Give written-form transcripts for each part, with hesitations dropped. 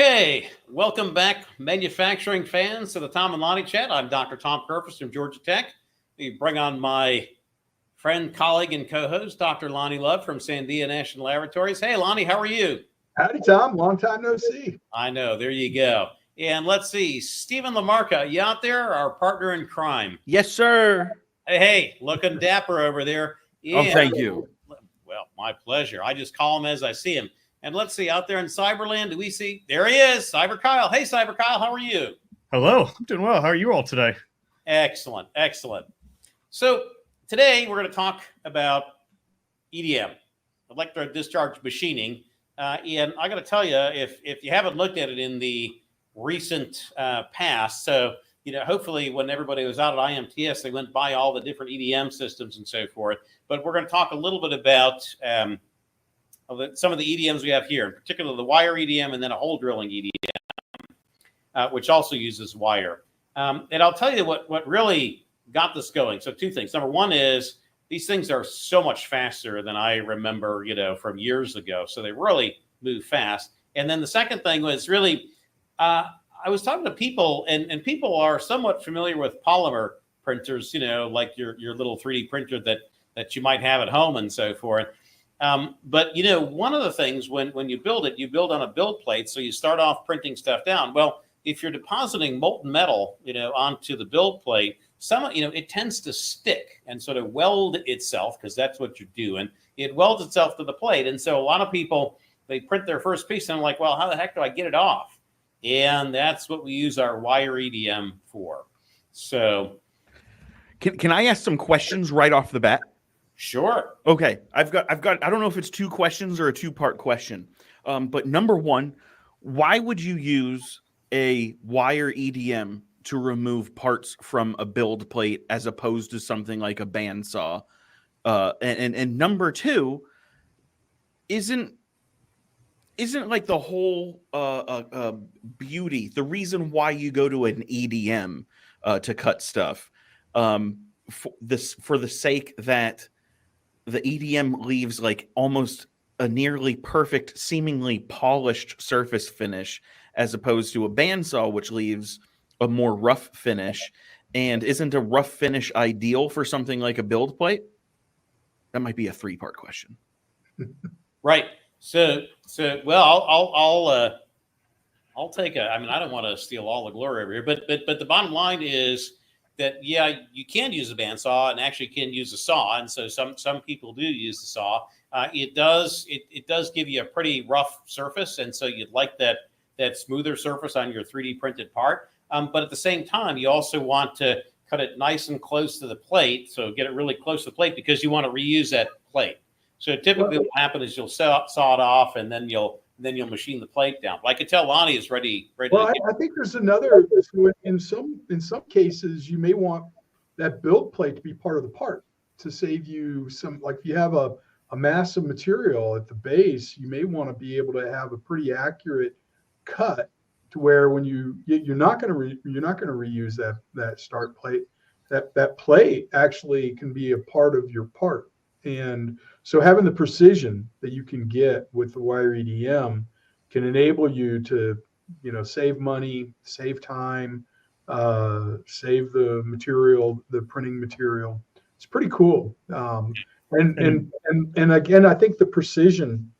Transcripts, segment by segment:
Okay, welcome back, manufacturing fans, to the Tom and Lonnie Chat. I'm Dr. Tom Kerfus from Georgia Tech. We bring on my friend, colleague, and co-host, Dr. Lonnie Love from Sandia National Laboratories. Hey, Lonnie, how are you? Howdy, Tom. Long time no see. I know. There you go. And let's see, Stephen LaMarca, you out there? Our partner in crime. Yes, sir. Hey, looking dapper over there. Oh, thank you. Well, my pleasure. I just call him as I see him. And let's see, out there in Cyberland, do we see? There he is, Cyber Kyle. Hey, Cyber Kyle, how are you? Hello, I'm doing well. How are you all today? Excellent, excellent. So today we're going to talk about EDM, electrode discharge machining. And I got to tell you, if you haven't looked at it in the recent past, so hopefully when everybody was out at IMTS, they went by all the different EDM systems and so forth. But we're going to talk a little bit about some of the EDMs we have here, in particular the wire EDM and then a hole drilling EDM, which also uses wire. And I'll tell you what really got this going. So two things. Number one is these things are so much faster than I remember, from years ago. So they really move fast. And then the second thing was really, I was talking to people, and people are somewhat familiar with polymer printers, like your little 3D printer that you might have at home and so forth. But one of the things when you build it, you build on a build plate. So you start off printing stuff down. Well, if you're depositing molten metal, onto the build plate, it tends to stick and sort of weld itself, because that's what you're doing. It welds itself to the plate. And so a lot of people, they print their first piece and I'm like, well, how the heck do I get it off? And that's what we use our wire EDM for. So can I ask some questions right off the bat? Sure. Okay. I've got, I don't know if it's two questions or a two-part question. But number one, why would you use a wire EDM to remove parts from a build plate as opposed to something like a bandsaw? And number two, isn't like the whole beauty, the reason why you go to an EDM to cut stuff, for the sake that the EDM leaves like almost a nearly perfect, seemingly polished surface finish, as opposed to a bandsaw, which leaves a more rough finish. And isn't a rough finish ideal for something like a build plate? That might be a three-part question. Right. So well, I'll take I don't want to steal all the glory over here, but the bottom line is that, yeah, you can use a bandsaw and actually can use a saw. And so some people do use the saw. It does give you a pretty rough surface. And so you'd like that smoother surface on your 3D printed part. But at the same time, you also want to cut it nice and close to the plate. So get it really close to the plate because you want to reuse that plate. So typically what will happen is you'll saw it off and then you'll machine the plate down. But I could tell Lonnie is ready. Well, I think there's another. In some cases, you may want that build plate to be part of the part to save you some. Like if you have a mass of material at the base, you may want to be able to have a pretty accurate cut to where when you're not going to reuse that start plate. That plate actually can be a part of your part. And so having the precision that you can get with the wire EDM can enable you to, save money, save time, save the material, the printing material. It's pretty cool. And again, I think the precision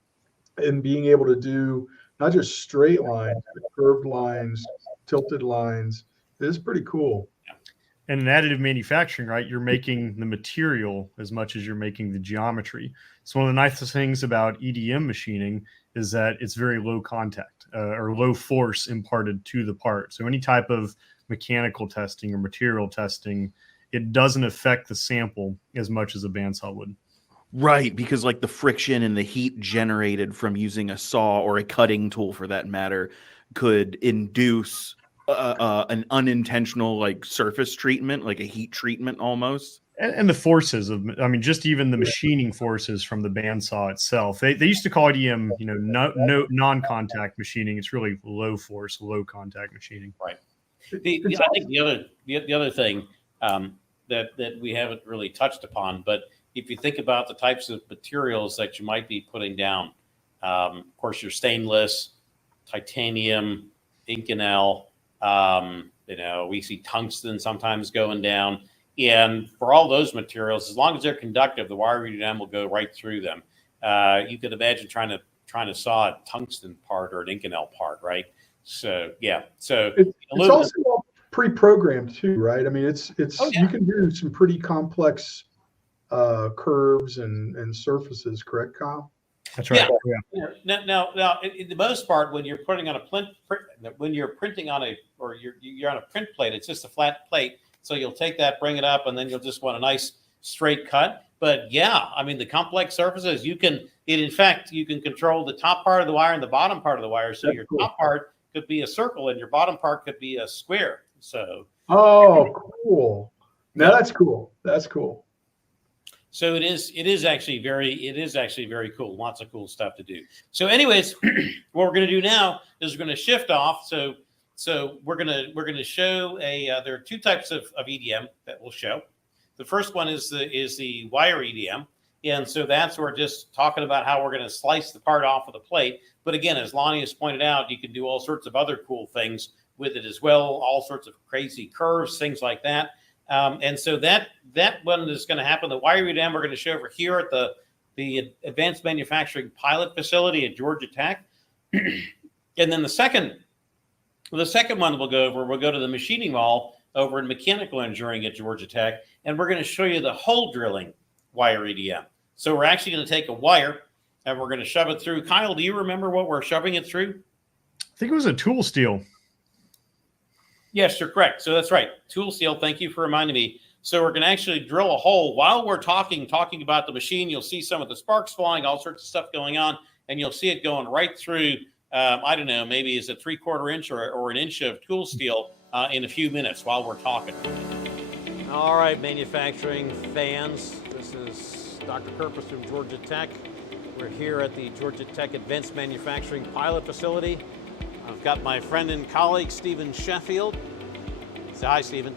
in being able to do not just straight lines, but curved lines, tilted lines is pretty cool. And in additive manufacturing, right, you're making the material as much as you're making the geometry. So one of the nicest things about EDM machining is that it's very low contact or low force imparted to the part. So any type of mechanical testing or material testing, it doesn't affect the sample as much as a bandsaw would. Right, because like the friction and the heat generated from using a saw or a cutting tool for that matter could induce an unintentional like surface treatment, like a heat treatment almost. And the forces of, just even the machining forces from the bandsaw itself. They used to call EDM, no non-contact machining. It's really low force, low contact machining. Right. I think the other thing that we haven't really touched upon, but if you think about the types of materials that you might be putting down, of course, your stainless, titanium, Inconel. We see tungsten sometimes going down. And for all those materials, as long as they're conductive, the wire EDM will go right through them. You could imagine trying to saw a tungsten part or an Inconel part, right? So yeah, so it's also all pre-programmed too, right? I mean, it's you can do some pretty complex curves and surfaces, correct, Kyle? That's right. Yeah. Now, in the most part, when you're putting on when you're printing on you're on a print plate, it's just a flat plate. So you'll take that, bring it up, and then you'll just want a nice straight cut. But yeah, I mean, the complex surfaces, you can control the top part of the wire and the bottom part of the wire. So that's your cool. Top part could be a circle and your bottom part could be a square. So. Oh, cool. No, that's cool. That's cool. So it is actually very cool. Lots of cool stuff to do. So anyways, what we're going to do now is we're going to shift off. So we're going to show there are two types of EDM that we'll show. The first one is the wire EDM. And so that's we're just talking about how we're going to slice the part off of the plate. But again, as Lonnie has pointed out, you can do all sorts of other cool things with it as well, all sorts of crazy curves, things like that. And so that one is going to happen. The wire EDM we're going to show over here at the Advanced Manufacturing Pilot Facility at Georgia Tech. And then the second one we'll go to the machining hall over in mechanical engineering at Georgia Tech, and we're going to show you the hole drilling wire EDM. So we're actually going to take a wire and we're going to shove it through. Kyle, do you remember what we're shoving it through? I think it was a tool steel. Yes, you're correct. So that's right. Tool steel. Thank you for reminding me. So we're going to actually drill a hole while we're talking about the machine. You'll see some of the sparks flying, all sorts of stuff going on, and you'll see it going right through. I don't know, maybe it's a 3/4 inch or an inch of tool steel in a few minutes while we're talking. All right, manufacturing fans. This is Dr. Kerpers from Georgia Tech. We're here at the Georgia Tech Advanced Manufacturing Pilot Facility. I've got my friend and colleague, Stephen Sheffield. Say hi, Stephen.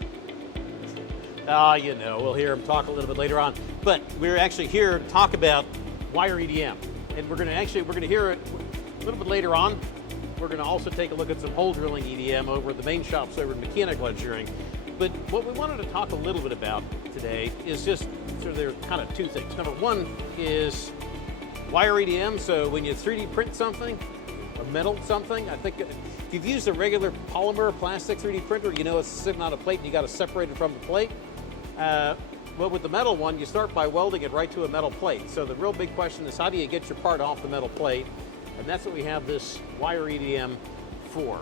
We'll hear him talk a little bit later on. But we're actually here to talk about wire EDM. And we're going to hear it a little bit later on. We're going to also take a look at some hole drilling EDM over at the main shops over in mechanical engineering. But what we wanted to talk a little bit about today is just, so there are kind of two things. Number one is wire EDM. So when you 3D print something, or metal something, I think if you've used a regular polymer plastic 3D printer, it's sitting on a plate and you got to separate it from the plate. Well, with the metal one, you start by welding it right to a metal plate. So the real big question is, how do you get your part off the metal plate? And that's what we have this wire EDM for.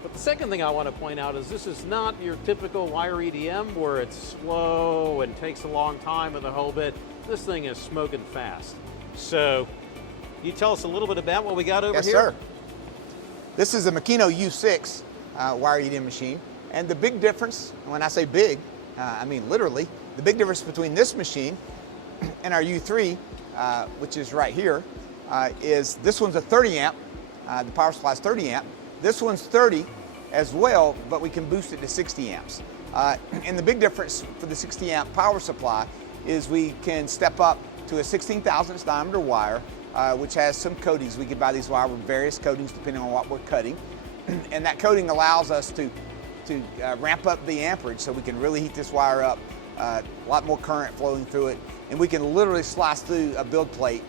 But the second thing I want to point out is this is not your typical wire EDM where it's slow and takes a long time and the whole bit. This thing is smoking fast. So can you tell us a little bit about what we got over here? Yes, sir. This is a Makino U6 wire EDM machine. And the big difference, when I say big, I mean literally, the big difference between this machine and our U3, which is right here, is this one's a 30 amp. The power supply is 30 amp. This one's 30 as well, but we can boost it to 60 amps. And the big difference for the 60 amp power supply is we can step up to a 16 thousandths diameter wire, which has some coatings. We can buy these wire with various coatings depending on what we're cutting. And that coating allows us to ramp up the amperage so we can really heat this wire up, a lot more current flowing through it. And we can literally slice through a build plate,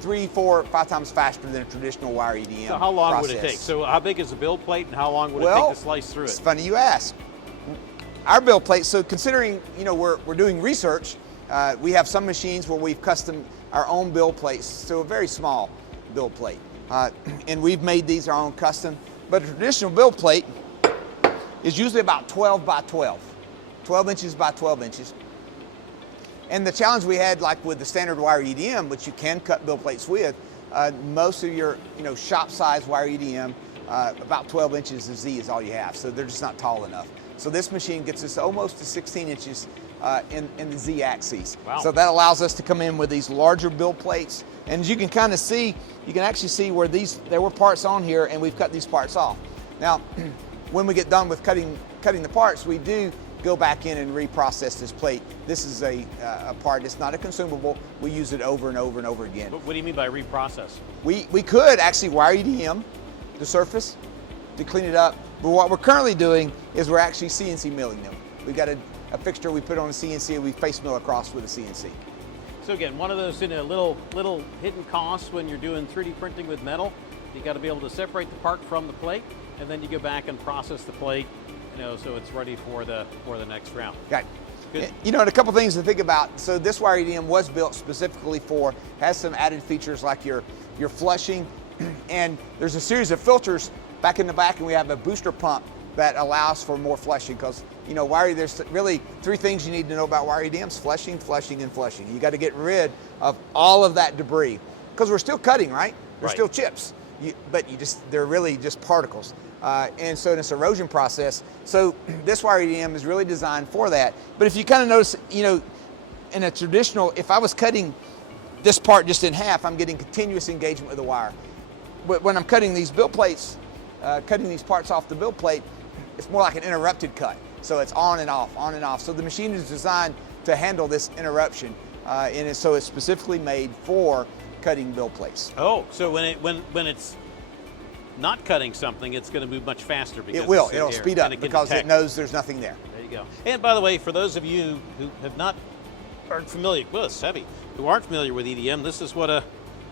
3, 4, 5 times faster than a traditional wire EDM. So how long process. would it take? So how big is the build plate and how long would it take to slice through it? It's funny you ask. Our build plate, so considering, we're doing research, we have some machines where we've custom our own build plates to a very small build plate. And we've made these our own custom, but a traditional build plate is usually about 12 by 12, 12 inches by 12 inches. And the challenge we had, like with the standard wire EDM, which you can cut build plates with, most of your shop size wire EDM, about 12 inches of Z is all you have, so they're just not tall enough. So this machine gets us almost to 16 inches in the Z axis. Wow. So that allows us to come in with these larger build plates. And as you can kind of see, you can actually see where there were parts on here and we've cut these parts off. Now, when we get done with cutting the parts, we do go back in and reprocess this plate. This is a part, it's not a consumable. We use it over and over and over again. What do you mean by reprocess? We could actually wire EDM the surface to clean it up, but what we're currently doing is we're actually CNC milling them. We've got a fixture we put on a CNC and we face mill across with a CNC. So again, one of those little hidden costs when you're doing 3D printing with metal. You got to be able to separate the part from the plate, and then you go back and process the plate, so it's ready for the next round. Got it. Good. And a couple things to think about. So this wire EDM was built specifically has some added features like your flushing, and there's a series of filters back in the back, and we have a booster pump that allows for more flushing because, there's really 3 things you need to know about wire EDMs: flushing, flushing, and flushing. You got to get rid of all of that debris because we're still cutting, right? They're still chips, but they're really just particles. And so it's an erosion process. So this wire EDM is really designed for that. But if you kind of notice, in a traditional, if I was cutting this part just in half, I'm getting continuous engagement with the wire. But when I'm cutting these build plates, cutting these parts off the build plate, it's more like an interrupted cut. So it's on and off, on and off. So the machine is designed to handle this interruption. So it's specifically made for cutting build plates. Oh, so when it's not cutting something, it's going to move much faster because it will. it's in It'll there, speed up and it can because it detect. knows there's nothing there. There you go. And by the way, for those of you who aren't familiar, well, it's heavy, who aren't familiar with EDM, this is what a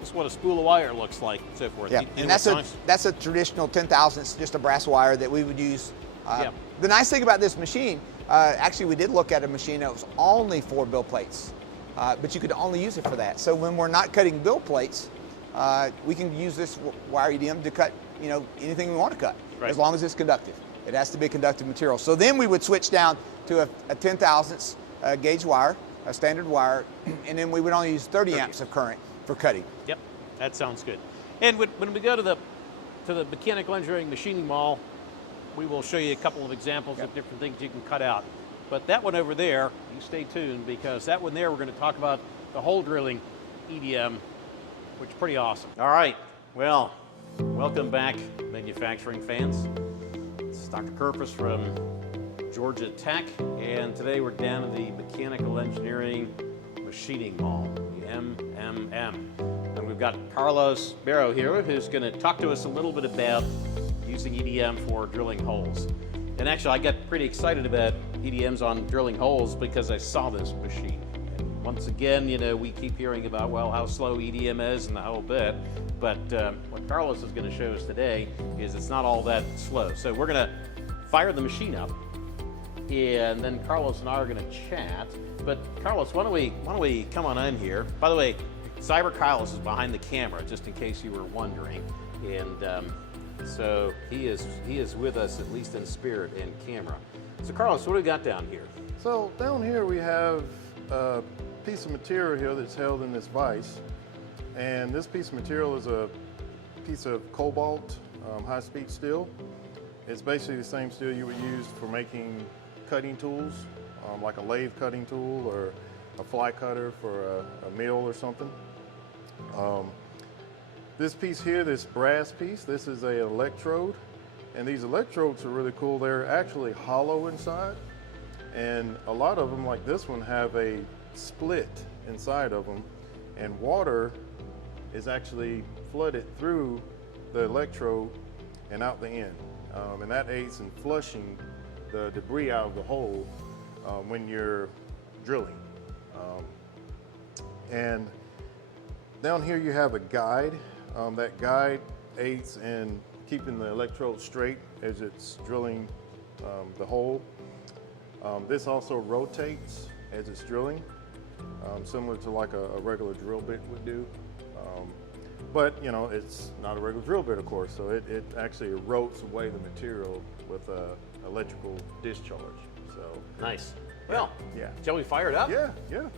spool of wire looks like, and so forth. Yeah, You know and what that's a traditional 10,000ths, just a brass wire that we would use. Yeah. The nice thing about this machine, actually, we did look at a machine that was only for build plates, but you could only use it for that. So when we're not cutting build plates, we can use this wire EDM to cut, anything we want to cut, Right. as long as it's conductive. It has to be conductive material. So then we would switch down to a 10,000ths gauge wire, a standard wire, and then we would only use 30 amps of current for cutting. Yep, that sounds good. And when we go to the mechanical engineering machining mall, we will show you a couple of examples of different things you can cut out. But that one over there, you stay tuned, because that one there, we're going to talk about the hole drilling EDM, which is pretty awesome. All right, well, welcome back, manufacturing fans. It's Dr. Kerpus from Georgia Tech, and today we're down at the Mechanical Engineering Machining Mall, the MMM. And we've got Carlos Barrow here, who's going to talk to us a little bit about using EDM for drilling holes. And actually, I got pretty excited about EDMs on drilling holes because I saw this machine. And once again, we keep hearing about, well, how slow EDM is and the whole bit. But what Carlos is going to show us today is it's not all that slow. So we're going to fire the machine up, and then Carlos and I are going to chat. But Carlos, why don't we come on in here? By the way, Cyber Carlos is behind the camera, just in case you were wondering. And so he is with us, at least in spirit and camera. So Carlos, what do we got down here? So down here we have a piece of material here that's held in this vise. And this piece of material is a piece of cobalt high-speed steel. It's basically the same steel you would use for making cutting tools, like a lathe cutting tool or a fly cutter for a mill or something. This piece here, this brass piece, this is an electrode. And these electrodes are really cool. They're actually hollow inside. And a lot of them, like this one, have a split inside of them. And water is actually flooded through the electrode and out the end. And that aids in flushing the debris out of the hole when you're drilling. And down here you have a guide. That guide aids in keeping the electrode straight as it's drilling the hole. This also rotates as it's drilling, similar to like a regular drill bit would do. But it's not a regular drill bit, of course, so it actually erodes away the material with a electrical discharge. So Nice. Well, yeah. shall we fire it up? Yeah, sure.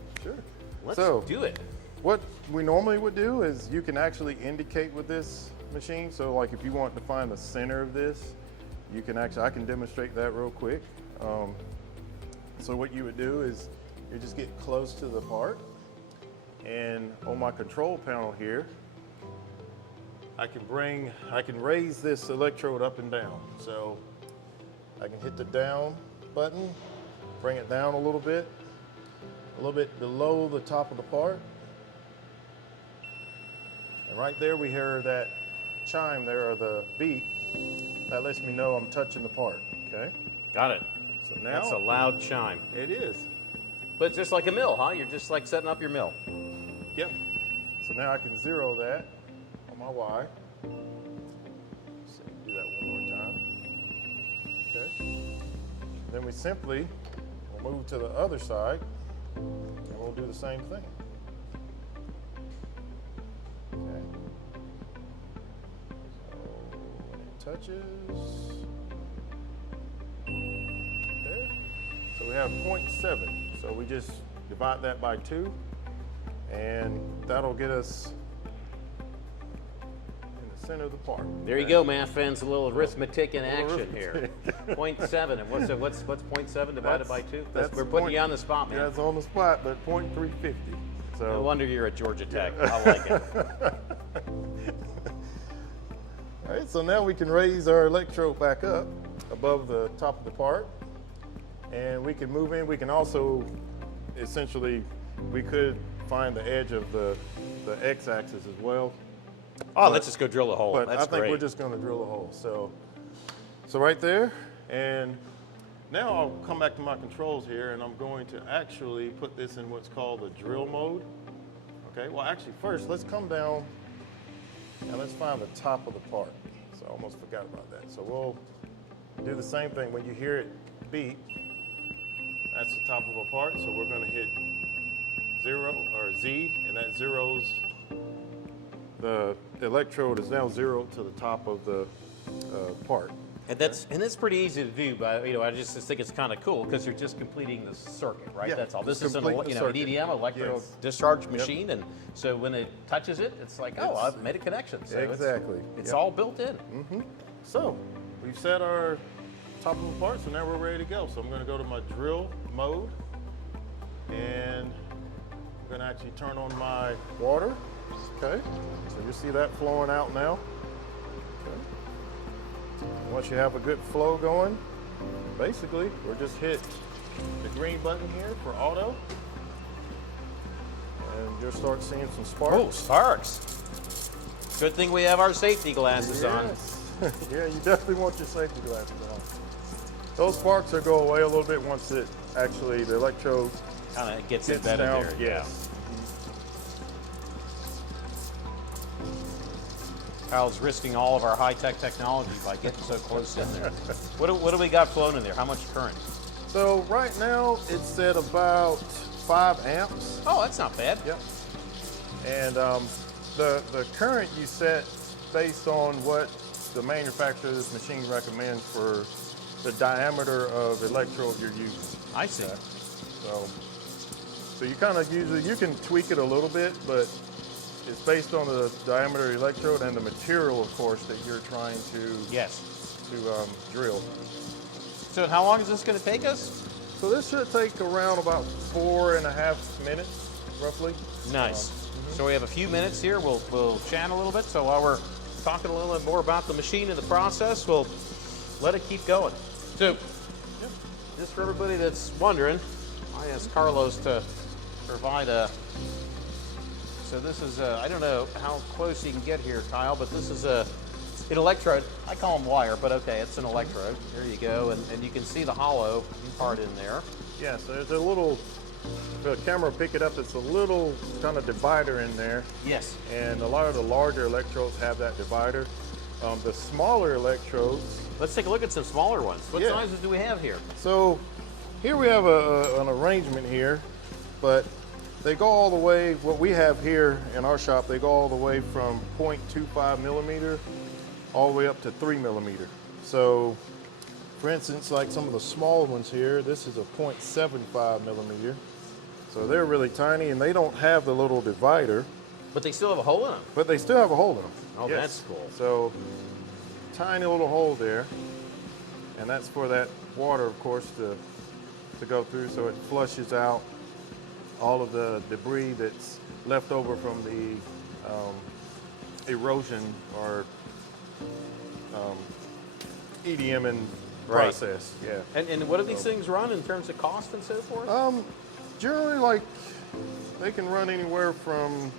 Let's So- do it. What we normally would do is you can actually indicate with this machine. So like if you want to find the center of this, you can actually, I can demonstrate that real quick. So what you would do is you just get close to the part, and on my control panel here, I can raise this electrode up and down. So I can hit the down button bring it down a little bit below the top of the part. And right there we hear that chime there, or the beat. That lets me know I'm touching the part, okay? Got it. So now That's a loud chime. it is. But it's just like a mill, huh? You're just like setting up your mill. Yep. So now I can zero that on my Y. So do that one more time. Okay. Then we simply will move to the other side and we'll do the same thing. Okay. So when it touches, there. So we have 0.7. So we just divide that by 2. And that'll get us in the center of the part. There you go, math fans. A little arithmetic in Little action here. arithmetic. 0.7. And what's 0.7 divided by 2? We're putting point- you on the spot, man. Yeah, it's on the spot, but 0.350. So No wonder you're at Georgia Tech. I like it. All right, so now we can raise our electrode back up above the top of the part, and we can move in. We can also, essentially, we could find the edge of the x-axis as well. Oh, let's just go drill a hole. But That's I think great. we're just going to drill a hole. So right there, and now I'll come back to my controls here, and I'm going to actually put this in what's called the drill mode. Okay, well actually first, let's come down and let's find the top of the part. So I almost forgot about that. So we'll do the same thing. When you hear it beat, that's the top of a part. So we're going to hit 0 or Z, and that zeros the electrode is now 0 to the top of the part. And that's pretty easy to do, but I just think it's kind of cool because you're just completing the circuit, right? Yeah, That's all. just This is an complete the an circuit. EDM, electro Yes. discharge machine, and so when it touches it, it's like, oh, It's- I've made a connection. So Exactly. It's Yep. all built in. So we've set our top of the part, so now we're ready to go. So I'm going to go to my drill mode, and I'm going to actually turn on my water. Okay, so you see that flowing out now. Okay. Once you have a good flow going, basically we'll just hit the green button here for auto, and you'll start seeing some sparks. Oh, sparks. Good thing we have our safety glasses on. Yes. Yeah, you definitely want your safety glasses on. Those sparks will go away a little bit once it actually, the electrode Kind of gets gets embedded down. there. Yes. Kyle's risking all of our high-tech technology by getting so close in there. What do we got flowing in there? How much current? So right now it's at about 5 amps. Oh, that's not bad. Yep. And the current you set based on what the manufacturer of this machine recommends for the diameter of electrode you're using. I see. Okay. So you kind of usually, you can tweak it a little bit, but it's based on the diameter of the electrode and the material, of course, that you're trying to Yes. drill. So how long is this going to take us? So this should take around about 4.5 minutes, roughly. Nice. So we have a few minutes here. We'll chat a little bit. So while we're talking a little bit more about the machine and the process, we'll let it keep going. So just for everybody that's wondering, I asked Carlos to provide a. So this is I don't know how close you can get here, Kyle, but this is an electrode. I call them wire, but okay, it's an electrode. There you go, and you can see the hollow part in there. Yeah, so there's a little, if the camera will pick it up, it's a little kind of divider in there. Yes. And a lot of the larger electrodes have that divider. The smaller electrodes, Let's take a look at some smaller ones. What Yeah. sizes do we have here? so here we have an arrangement here, but they go all the way, what we have here in our shop, they go all the way from 0.25 millimeter all the way up to 3 millimeter. So for instance, like some of the small ones here, this is a 0.75 millimeter. So they're really tiny and they don't have the little divider, But they still have a hole in them. but they still have a hole in them. Oh, that's cool. So tiny little hole there. And that's for that water, of course, to go through so it flushes out all of the debris that's left over from the erosion or EDM and Right. process. Yeah. And what do these things run in terms of cost and so forth? Generally, like, they can run anywhere from,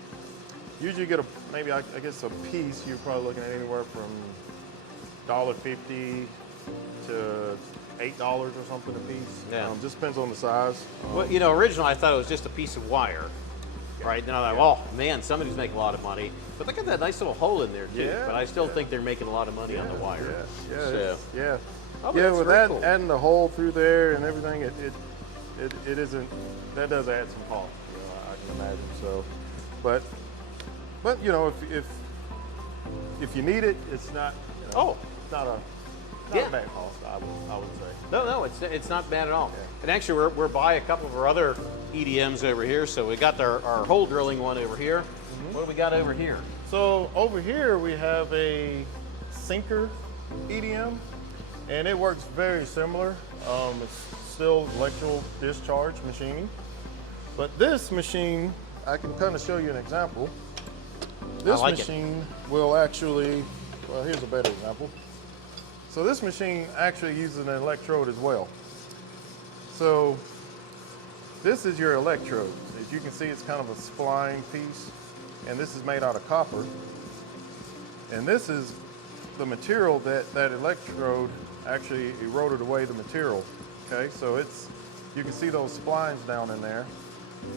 usually you get maybe I guess a piece, you're probably looking at anywhere from $1.50 to $8 or something a piece. Yeah. Just depends on the size. Well, you know, originally I thought it was just a piece of wire, right? Then I thought, oh man, somebody's making a lot of money. But look at that nice little hole in there too. Yeah, But I still think they're making a lot of money on the wire. Yeah, So- yeah. Oh, but Yeah, that's with very that, cool. adding the hole through there and everything, it isn't, that does add some cost, you know, I can imagine, so. But you know, if you need it, it's not, you know, Oh. it's not Yeah. a bad cost, I would say. No, it's not bad at all. And actually, we're by a couple of our other EDMs over here. So we got our hole drilling one over here. What do we got over here? So over here we have a sinker EDM, and it works very similar. It's still electrical discharge machining, but this machine, I can kind of show you an example. This like it. machine will actually, well, here's a better example. So this machine actually uses an electrode as well. So this is your electrode. As you can see, it's kind of a spline piece, and this is made out of copper. And this is the material that electrode actually eroded away the material. Okay, so you can see those splines down in there.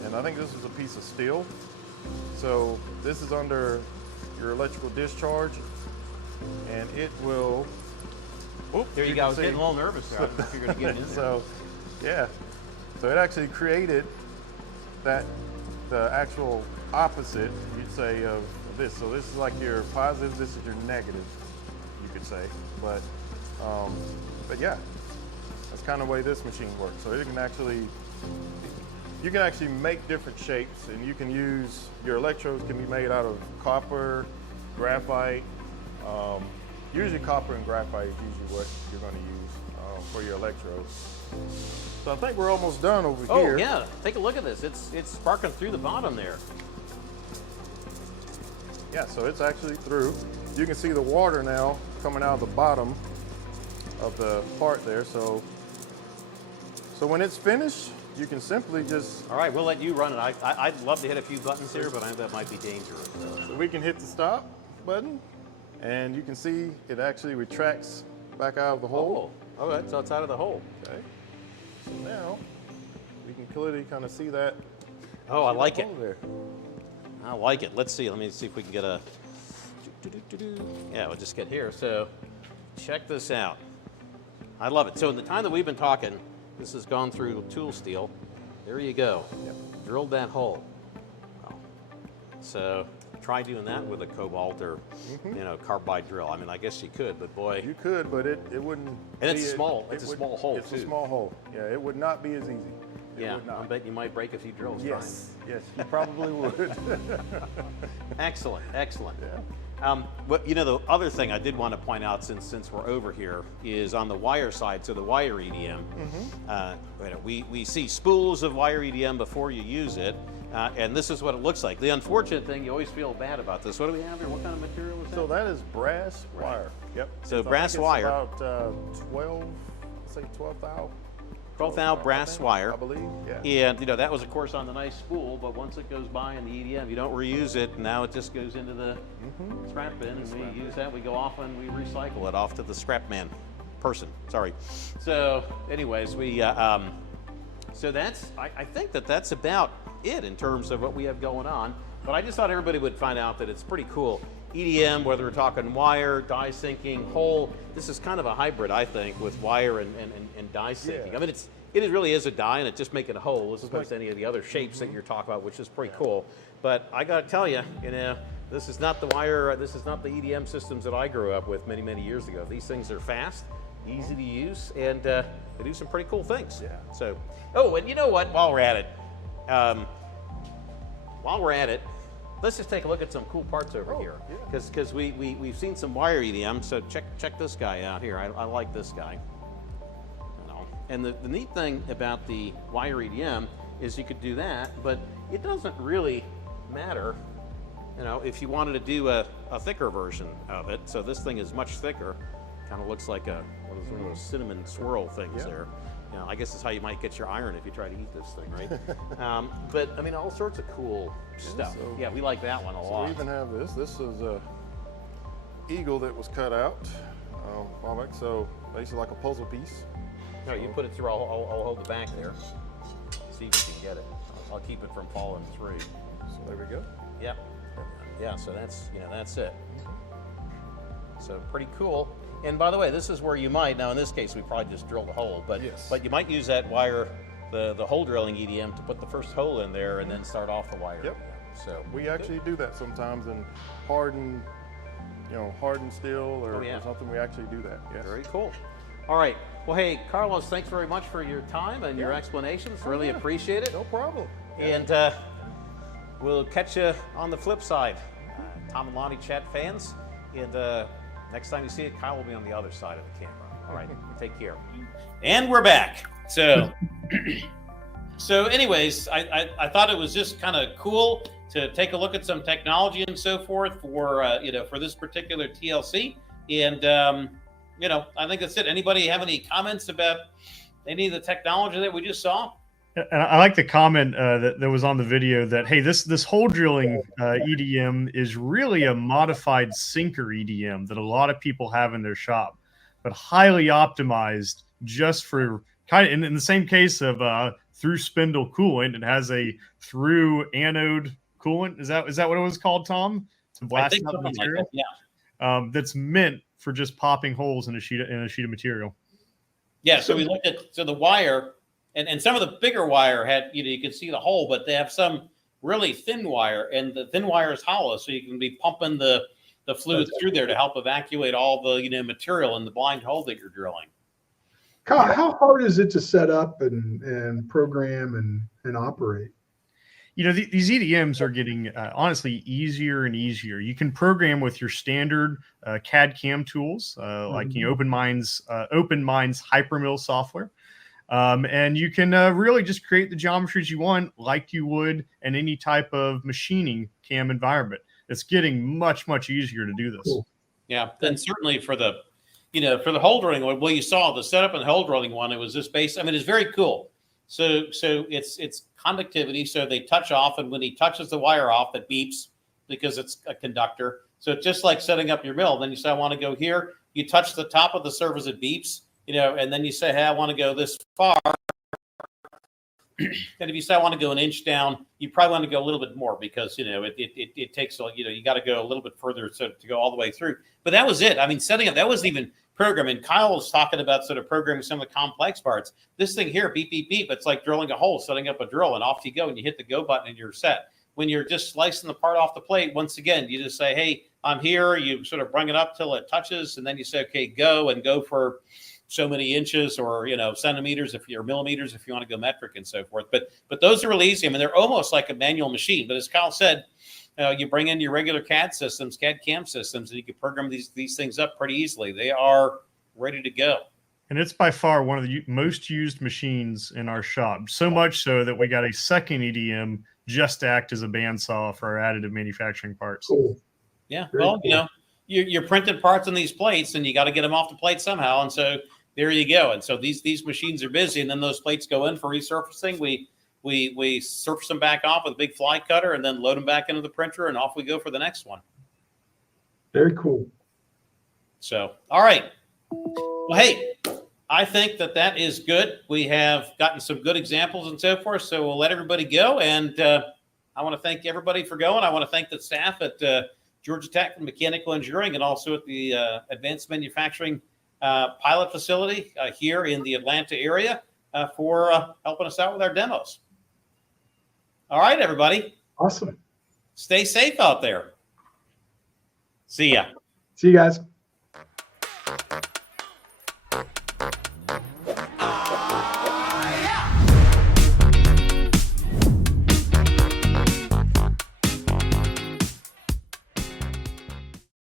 And I think this is a piece of steel. So this is under your electrical discharge, and it will, There you go. I was can getting a see. little nervous there. I didn't know if you were going to get in there. so yeah. So it actually created the actual opposite, you'd say, of this. So this is like your positive, this is your negative, you could say. But yeah, that's kind of the way this machine works. So it can actually, you can actually make different shapes, and you can use, your electrodes can be made out of copper, graphite. Usually copper and graphite is usually what you're going to use for your electrodes. So I think we're almost done over here. Oh yeah, take a look at this. It's sparking through the bottom there. Yeah, so it's actually through. You can see the water now coming out of the bottom of the part there. So when it's finished, you can simply just, All right, we'll let you run it. I'd love to hit a few buttons here, but I think that might be dangerous. so we can hit the stop button, and you can see it actually retracts back out of the hole. Oh, okay, so it's out of the hole. Okay. So now we can clearly kind of see that. Oh, I see like the it. hole there. I like it. Let's see. Let me see if we can get a. Yeah, we'll just get here. So, check this out. I love it. So, in the time that we've been talking, this has gone through tool steel. There you go. Yep. Drilled that hole. Wow. So, try doing that with a cobalt or, carbide drill. I mean, I guess you could, but boy. You could, but it wouldn't. And it's be- small. it It's a would- small hole, It's too. a small hole. Yeah, it would not be as easy. It Yeah, would not. I bet you might break a few drills Yes, yes, you probably would. trying. Excellent, excellent. Yeah. But the other thing I did want to point out, since we're over here, is on the wire side. So the WIRE EDM, we see spools of WIRE EDM before you use it, and this is what it looks like. The unfortunate thing, you always feel bad about this. What do we have here? What kind of material is that? So that is brass wire. Yep. So I brass think it's wire. About 12, let's say 12 thou. 12 thou brass wire. I believe. Yeah. And that was of course on the nice spool, but once it goes by in the EDM, you don't reuse it. Now it just goes into the scrap bin, and we use that. We go off and we recycle it off to the scrap man person. Sorry. So, anyways, we so that's I think that's about it in terms of what we have going on. But I just thought everybody would find out that it's pretty cool. EDM, whether we're talking wire, die sinking, hole, this is kind of a hybrid, I think, with wire and die sinking. Yeah. I mean, it really is a die, and it's just making a hole as opposed to any of the other shapes that you're talking about, which is pretty cool. But I got to tell you, this is not the wire, this is not the EDM systems that I grew up with many, many years ago. These things are fast, easy to use, and they do some pretty cool things. Yeah. So, oh, and you know what? While we're at it, let's just take a look at some cool parts over here, yeah. because we've seen some wire EDM. So check this guy out here. I like this guy. And the neat thing about the wire EDM is you could do that, but it doesn't really matter, if you wanted to do a thicker version of it. So this thing is much thicker. Kind of looks like one of those cinnamon swirl things Yeah. there. You know, I guess it's how you might get your iron if you try to eat this thing, right? But I mean, all sorts of cool stuff. so- Yeah, we like that one a So lot. we even have this. This is a eagle that was cut out. While back. So basically like a puzzle piece. No, you put it through. I'll hold the back there. See if you can get it. I'll keep it from falling through. So there we go. Yep. Yeah. So that's that's it. So pretty cool. And by the way, this is where you might now. In this case, we probably just drilled a hole, but Yes. but you might use that wire, the hole drilling EDM, to put the first hole in there and then start off the wire. Yep. So We actually do that sometimes in hardened, hardened steel or, Oh, yeah. or something. We actually do that. Yes. very cool. All right. Well, hey, Carlos, thanks very much for your time and your Yeah. explanations. Oh, really yeah. appreciate it. No problem. And we'll catch you on the flip side. Tom and Lonnie Chat fans. And next time you see it, Kyle will be on the other side of the camera. All right. Take care. And we're back. So, anyways, I thought it was just kind of cool to take a look at some technology and so forth for for this particular TLC. And I think that's it. Anybody have any comments about any of the technology that we just saw? And I like the comment that was on the video that, hey, this hole drilling EDM is really a modified sinker EDM that a lot of people have in their shop, but highly optimized just for kind of in the same case of through spindle coolant. It has a through anode coolant. Is that what it was called, Tom? To I blast think out the something like material. that, yeah. That's meant for just popping holes in a sheet of material. Yeah, so we looked at the wire, and some of the bigger wire had you could see the hole, but they have some really thin wire, and the thin wire is hollow, so you can be pumping the fluid through there to help evacuate all the material in the blind hole that you're drilling. Kyle, how hard is it to set up and program and operate? These EDMs are getting honestly easier and easier. You can program with your standard CAD CAM tools like OpenMind's Hypermill software, and you can really just create the geometries you want, like you would in any type of machining CAM environment. It's getting much easier to do this. Cool. Yeah, then certainly for the hole drilling one, well, you saw the setup and the hole drilling one. It was this base. I mean, it's very cool. So it's conductivity. So they touch off, and when he touches the wire off, it beeps because it's a conductor. So it's just like setting up your mill. Then you say, I want to go here. You touch the top of the surface, it beeps. And then you say, hey, I want to go this far. And if you say I want to go an inch down, you probably want to go a little bit more because it takes you got to go a little bit further to go all the way through. But that was it. I mean, setting up, that wasn't even programming. Kyle was talking about sort of programming some of the complex parts. This thing here, beep beep beep, it's like drilling a hole, setting up a drill, and off you go, and you hit the go button and you're set. When you're just slicing the part off the plate, once again, you just say, hey, I'm here. You sort of bring it up till it touches, and then you say, okay, go for so many inches or centimeters if you're millimeters if you want to go metric and so forth. But those are really easy. I mean, they're almost like a manual machine. But as Kyle said, you bring in your regular CAD systems, CAD CAM systems, and you can program these things up pretty easily. They are ready to go. And it's by far one of the most used machines in our shop. So much so that we got a second EDM just to act as a bandsaw for our additive manufacturing parts. Cool. Yeah. Very Well, cool. you're printing parts on these plates, and you got to get them off the plate somehow. And so there you go. And so these machines are busy, and then those plates go in for resurfacing. We surface them back off with a big fly cutter, and then load them back into the printer, and off we go for the next one. Very cool. So, all right. Well, hey, I think that is good. We have gotten some good examples and so forth. So we'll let everybody go. And I want to thank everybody for going. I want to thank the staff at Georgia Tech for Mechanical Engineering and also at the Advanced Manufacturing pilot facility here in the Atlanta area for helping us out with our demos. All right, everybody. Awesome. Stay safe out there. See ya. See you guys.